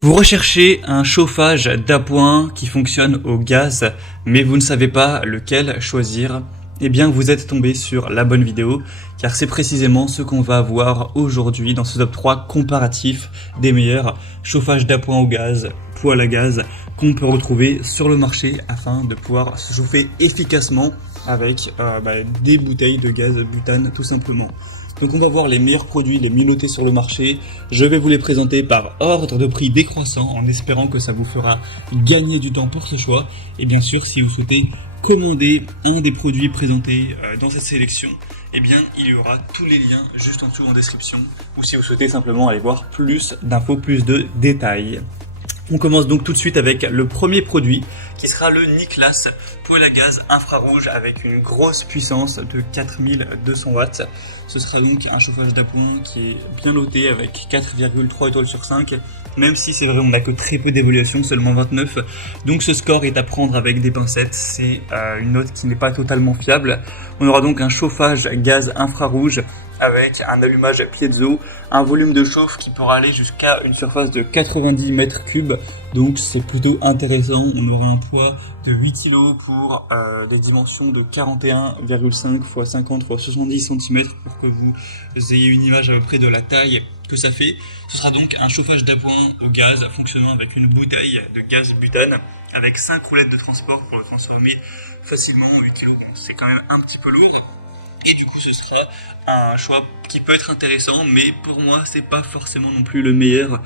Vous recherchez un chauffage d'appoint qui fonctionne au gaz, mais vous ne savez pas lequel choisir. Eh bien, vous êtes tombé sur la bonne vidéo, car c'est précisément ce qu'on va voir aujourd'hui dans ce top 3 comparatif des meilleurs chauffages d'appoint au gaz, poêle à gaz, qu'on peut retrouver sur le marché afin de pouvoir se chauffer efficacement avec des bouteilles de gaz butane tout simplement. Donc on va voir les meilleurs produits, les mieux notés sur le marché. Je vais vous les présenter par ordre de prix décroissant en espérant que ça vous fera gagner du temps pour ce choix. Et bien sûr, si vous souhaitez commander un des produits présentés dans cette sélection, eh bien il y aura tous les liens juste en dessous en description. Ou si vous souhaitez simplement aller voir plus d'infos, plus de détails. On commence donc tout de suite avec le premier produit qui sera le Niklas poêle à gaz infrarouge avec une grosse puissance de 4200 watts. Ce sera donc un chauffage d'appoint qui est bien noté avec 4,3 étoiles sur 5, même si c'est vrai on n'a que très peu d'évaluation, seulement 29. Donc ce score est à prendre avec des pincettes, c'est une note qui n'est pas totalement fiable. On aura donc un chauffage gaz infrarouge avec un allumage piezo, un volume de chauffe qui pourra aller jusqu'à une surface de 90 mètres cubes, donc c'est plutôt intéressant. On aura un poids de 8 kg pour des dimensions de 41,5 x 50 x 70 cm pour que vous ayez une image à peu près de la taille que ça fait. Ce sera donc un chauffage d'appoint au gaz fonctionnant avec une bouteille de gaz butane avec 5 roulettes de transport pour le transformer facilement en 8 kg. C'est quand même un petit peu lourd. Et du coup ce sera un choix qui peut être intéressant, mais pour moi c'est pas forcément non plus le meilleur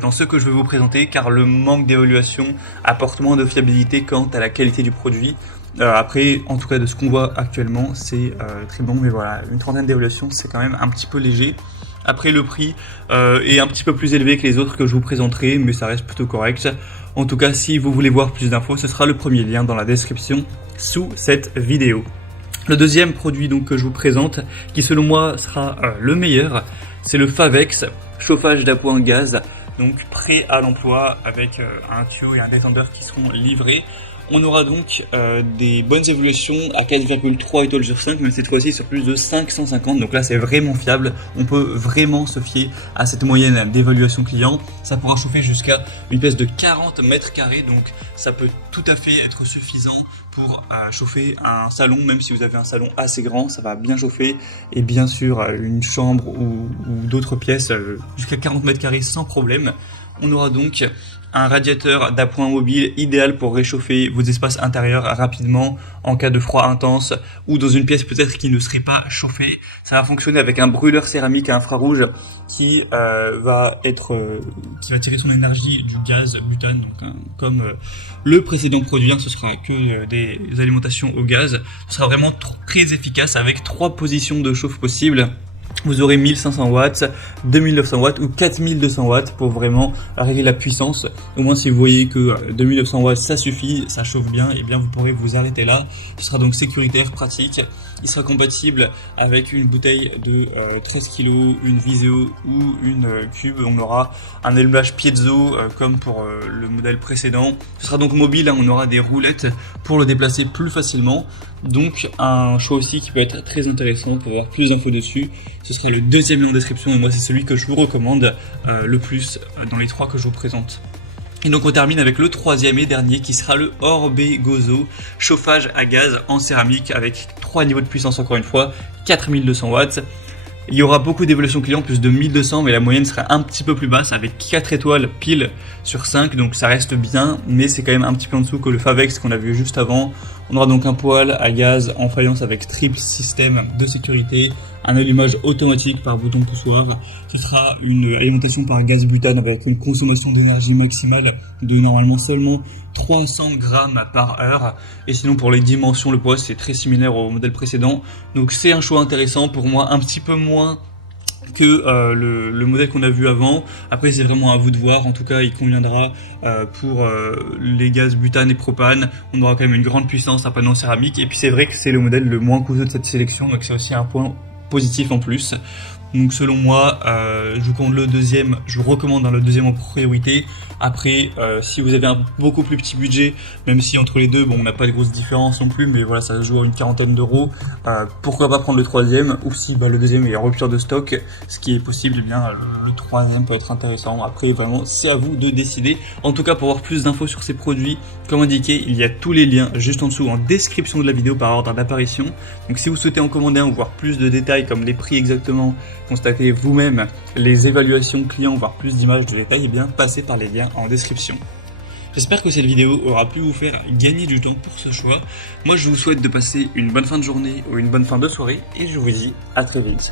dans ce que je vais vous présenter, car le manque d'évaluation apporte moins de fiabilité quant à la qualité du produit. Après, en tout cas de ce qu'on voit actuellement, c'est très bon, mais voilà, une trentaine d'évaluations c'est quand même un petit peu léger. Après le prix est un petit peu plus élevé que les autres que je vous présenterai, mais ça reste plutôt correct. En tout cas, si vous voulez voir plus d'infos, ce sera le premier lien dans la description sous cette vidéo. Le deuxième produit donc que je vous présente, qui selon moi sera le meilleur, c'est le Favex chauffage d'appoint gaz, donc prêt à l'emploi avec un tuyau et un détendeur qui seront livrés. On aura donc des bonnes évaluations à 4,3 étoiles sur 5, mais cette fois-ci sur plus de 550. Donc là, c'est vraiment fiable. On peut vraiment se fier à cette moyenne d'évaluation client. Ça pourra chauffer jusqu'à une pièce de 40 mètres carrés. Donc ça peut tout à fait être suffisant pour chauffer un salon. Même si vous avez un salon assez grand, ça va bien chauffer. Et bien sûr, une chambre ou d'autres pièces jusqu'à 40 mètres carrés sans problème. On aura donc un radiateur d'appoint mobile idéal pour réchauffer vos espaces intérieurs rapidement en cas de froid intense ou dans une pièce peut-être qui ne serait pas chauffée. Ça va fonctionner avec un brûleur céramique à infrarouge qui va tirer son énergie du gaz butane, donc comme le précédent produit, ce sera que des alimentations au gaz. Ce sera vraiment très efficace avec 3 positions de chauffe possibles. Vous aurez 1500 watts, 2900 watts ou 4200 watts pour vraiment régler la puissance. Au moins si vous voyez que 2900 watts ça suffit, ça chauffe bien, et bien vous pourrez vous arrêter là. Ce sera donc sécuritaire, pratique. Il sera compatible avec une bouteille de 13 kg, une Viseo ou une Cube. On aura un allumage piezo comme pour le modèle précédent. Ce sera donc mobile, on aura des roulettes pour le déplacer plus facilement. Donc un choix aussi qui peut être très intéressant pour avoir plus d'infos dessus. Ce sera le deuxième lien en description et moi c'est celui que je vous recommande le plus dans les 3 que je vous présente. Et donc on termine avec le troisième et dernier qui sera le Orbegozo chauffage à gaz en céramique avec 3 niveaux de puissance encore une fois, 4200 watts. Il y aura beaucoup d'évaluations clients, plus de 1200, mais la moyenne sera un petit peu plus basse avec 4 étoiles pile sur 5, donc ça reste bien, mais c'est quand même un petit peu en dessous que le Favex qu'on a vu juste avant. On aura donc un poêle à gaz en faïence avec triple système de sécurité, un allumage automatique par bouton poussoir. Ce sera une alimentation par gaz butane avec une consommation d'énergie maximale de normalement seulement 300 grammes par heure. Et sinon pour les dimensions, le poids c'est très similaire au modèle précédent. Donc c'est un choix intéressant pour moi, un petit peu moins que le modèle qu'on a vu avant. Après c'est vraiment à vous de voir, en tout cas il conviendra pour les gaz butane et propane. On aura quand même une grande puissance, un panneau en céramique, et puis c'est vrai que c'est le modèle le moins coûteux de cette sélection, donc c'est aussi un point positif en plus. Donc selon moi, je vous recommande le deuxième en priorité. Après, si vous avez un beaucoup plus petit budget, même si entre les deux, bon, on n'a pas de grosse différence non plus, mais voilà, ça se joue à une quarantaine d'euros, pourquoi pas prendre le troisième, ou si le deuxième est en rupture de stock, ce qui est possible, eh bien le troisième peut être intéressant. Après, vraiment, c'est à vous de décider. En tout cas, pour avoir plus d'infos sur ces produits, comme indiqué, il y a tous les liens juste en dessous en description de la vidéo par ordre d'apparition. Donc si vous souhaitez en commander un ou voir plus de détails comme les prix exactement, constatez vous-même les évaluations clients, voire plus d'images de détails, eh bien passez par les liens en description. J'espère que cette vidéo aura pu vous faire gagner du temps pour ce choix. Moi, je vous souhaite de passer une bonne fin de journée ou une bonne fin de soirée et je vous dis à très vite.